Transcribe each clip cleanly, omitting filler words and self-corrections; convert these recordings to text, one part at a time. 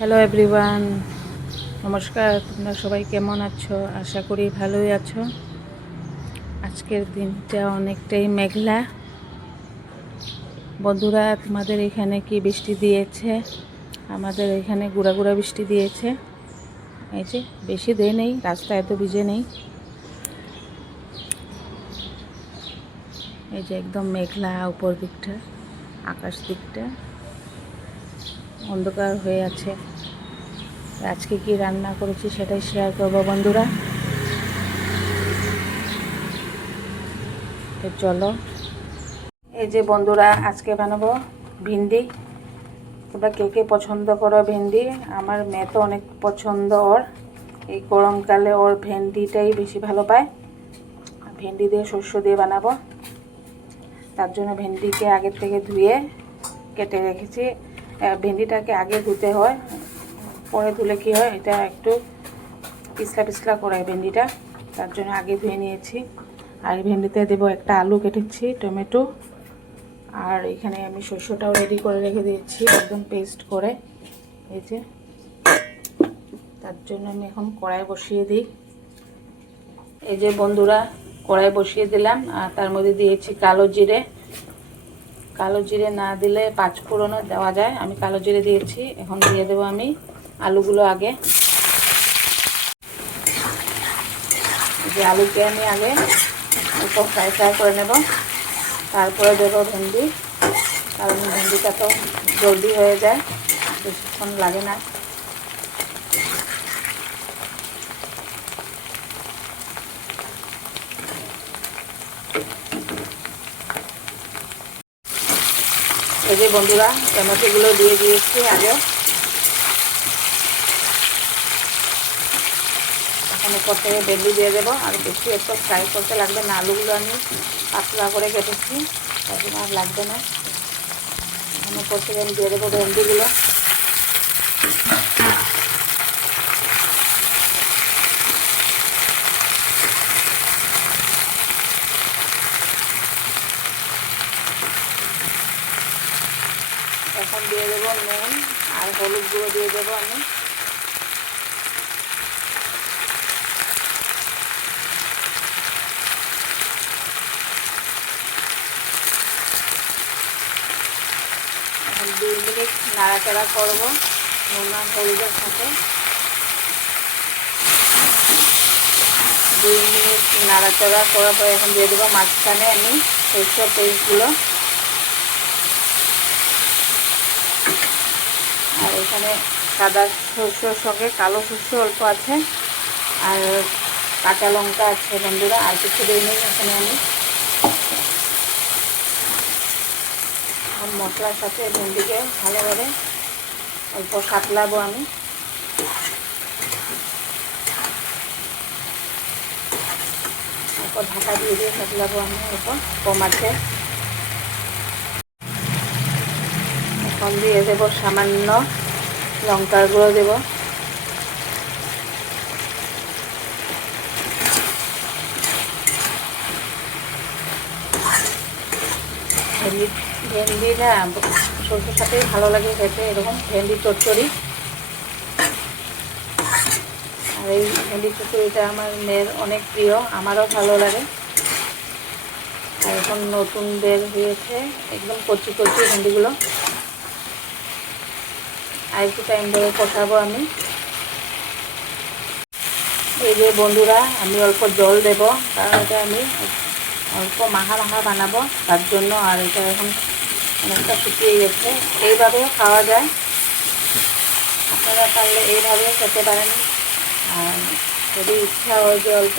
Hello everyone, নমস্কার। তোমরা সবাই কেমন আছো? আশা করি ভালোই আছো। আজকের দিনটা অনেকটাই মেঘলা। বন্ধুরা, তোমাদের এখানে কি বৃষ্টি দিয়েছে? আমাদের এখানে গুঁড়া গুঁড়া বৃষ্টি দিয়েছে। এই যে বেশি দেয় নেই, রাস্তায় তো ভিজে নেই। এই যে একদম মেঘলা, উপর দিকটা আকাশ দিকটা অন্ধকার হয়ে আছে। আজকে কি রান্না করেছি সেটাই শেয়ার করবো বন্ধুরা। তো চলো। এই যে বন্ধুরা, আজকে বানাবো ভিন্ডি। তোমরা কে কে পছন্দ করো ভেন্ডি? আমার মেয়ে তো অনেক পছন্দ ওর। এই গরমকালে ওর ভেন্ডিটাই বেশি ভালো পায়। ভেন্ডি দিয়ে শস্য দিয়ে বানাবো। তার জন্য ভেন্ডিকে আগের থেকে ধুয়ে কেটে রেখেছি। ভেন্ডিটাকে আগে ধুতে হয়, পরে ধুলে কি হয়, এটা একটু পিছলা পিছলা করে ভেন্ডিটা। তার জন্য আগে ধুয়ে নিয়েছি। আর ভেন্ডিতে দেবো একটা আলু কেটেছি, টমেটো, আর এখানে আমি শস্যটাও রেডি করে রেখে দিয়েছি একদম পেস্ট করে। এই যে, তার জন্য আমি এখন কড়াই বসিয়ে দিই। এই যে বন্ধুরা, কড়াই বসিয়ে দিলাম আর তার মধ্যে দিয়েছি কালো জিরে। কালো জিরে না দিলে পাঁচফোড়নও দেওয়া যায়, আমি কালো জিরে দিয়েছি। এখন দিয়ে দেবো আমি আলুগুলো আগে। এই যে আলুকে আমি আগে অল্প ফ্রাই করে নেব, তারপরে দেবো ভেন্ডি। কারণ ভেন্ডিটা তো জলদি হয়ে যায়, বেশিক্ষণ লাগে না। এই যে বন্ধুরা, টমেটোগুলো দিয়ে দিয়েছি আগে। এখন উপর থেকে ভেন্ডি দিয়ে দেবো। আর বেশি একটু ফ্রাই করতে লাগবে না, আলুগুলো আমি পাতলা করে কেটেছি, তার জন্য আর লাগবে না। এখন উপর থেকে আমি দিয়ে দেবো ভেন্ডিগুলো। এখন দিয়ে দেবো নুন আর হলুদ গুঁড়ো দিয়ে দেবো আমি। এখন 2 মিনিট নাড়াচাড়া করবো নুন আর হলুদের সাথে। 2 মিনিট নাড়াচাড়া করার পরে এখন দিয়ে দেবো মাঝখানে আমি সরষের পেস্টগুলো। আর এখানে সাদা সরষের সঙ্গে কালো সরষে অল্প আছে, আর কাঁচা লঙ্কা আছে বন্ধুরা। আর কিছু দিইনি এখানে আমি। মশলার সাথে ভেন্ডিকে ভালোভাবে অল্প সাতলাবো আমি। অল্প ঢাকা দিয়ে দিয়ে সাতলাবো আমি অল্প কম আছে। এখন দিয়ে দেবো সামান্য লঙ্কার গুঁড়ো দেবো। ভেন্ডি না সরষের সাথেই ভালো লাগে খেতে, এরকম ভেন্ডি চচ্চড়ি। আর এই ভেন্ডি চচ্চড়িটা আমার মেয়ের অনেক প্রিয়, আমারও ভালো লাগে। আর এখন নতুন বের হয়েছে একদম কচি কচি ভেন্ডিগুলো। আর একটু টাইম ধরে কষাবো আমি। এই যে বন্ধুরা, আমি অল্প জল দেব, কারণ এটা আমি অল্প মাখা মাখা বানাবো তার জন্য। আর এটা এখন অনেকটা শুকিয়ে গেছে। এইভাবেও খাওয়া যায়, আপনারা পারলে এইভাবেও খেতে পারেন। আর যদি ইচ্ছা হয় যে অল্প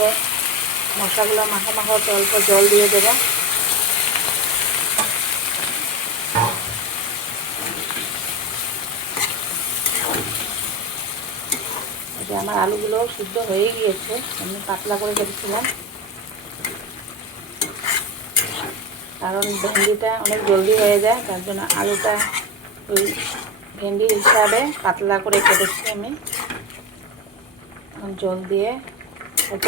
মশলাগুলো মাখা মাখা হতে অল্প জল দিয়ে দেবো। যে আমার আলুগুলো সিদ্ধ হয়ে গিয়েছে, আমি পাতলা করে কেটেছিলাম, কারণ ভেন্ডিটা অনেক জলদি হয়ে যায়, তার জন্য আলুটা ওই ভেন্ডি হিসাবে পাতলা করে কেটেছি আমি। জল দিয়ে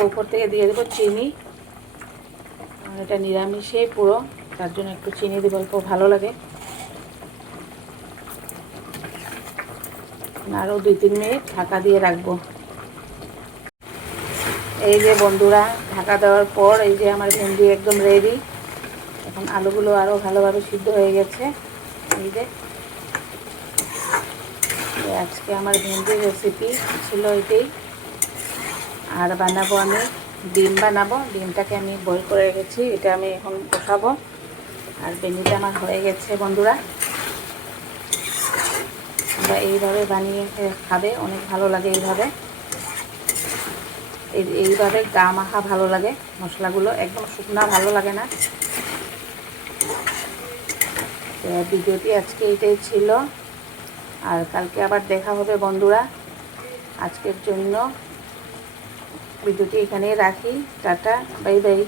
উপর থেকে দিয়ে দেবো চিনি। আর এটা নিরামিষেই পুরো, তার জন্য একটু চিনি দেবো, অল্প ভালো লাগে। আরও 2-3 মিনিট ঢাকা দিয়ে রাখবো। এই যে বন্ধুরা, ঢাকা দেওয়ার পর এই যে আমার ভেন্ডি একদম রেডি। এখন আলুগুলো আরও ভালোভাবে সিদ্ধ হয়ে গেছে। এই যে আজকে আমার ভেন্ডির রেসিপি ছিল এটাই। আর বানাবো আমি ডিম বানাবো। ডিমটাকে আমি বয়েল করে রেখেছি, এটা আমি এখন বসাবো। আর ভেন্ডিটা আমার হয়ে গেছে বন্ধুরা। তোমরা এইভাবে বানিয়ে খাবে, অনেক ভালো লাগে এইভাবে। এইভাবে গা মাখা ভালো লাগে, মশলাগুলো একদম শুকনা ভালো লাগে না। ভিডিওটি আজকে এইটাই ছিল, আর কালকে আবার দেখা হবে বন্ধুরা। আজকের জন্য ভিডিওটি এখানেই রাখি। Tata, bye bye.